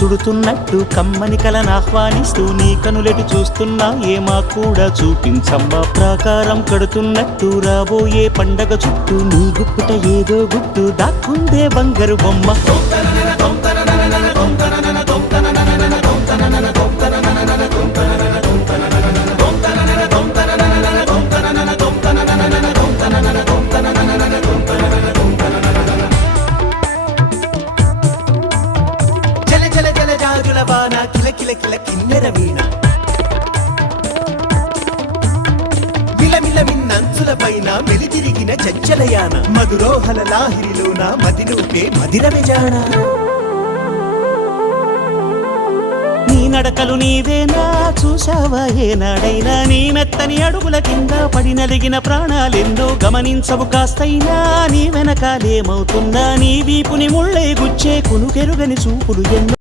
చుడుతున్నట్టు కమ్మని కలను ఆహ్వానిస్తూ నీ కనులెటు చూస్తున్నా ఏమా కూడా చూపించమ్మా ప్రాకారం కడుతున్నట్టు రాబోయే పండగ చుట్టూ నీ గుప్పుట ఏదో గుట్టు దాక్కుందే బంగారు బొమ్మ. జల జల జల జాజుల వాన కిల కిల కిల కిన్నెర వీణ మిలమిల మిన్నంచుల పైన మెలితిరిగిన చంచలయాన మధురోహల లాహిరిలోన మదినూపే మదిర విజాణ. నీ నడకలు నీవేనా చూసావా ఏనాడైనా నీ మెత్తని అడుగుల కింద పడి నలిగిన ప్రాణాలెన్నో గమనించవు కాస్తైనా నీ వెనకాలేమవుతున్నా నీ వీపుని ముళ్ళే గుచ్చే కునుకెరుగని చూపులు ఎన్నో.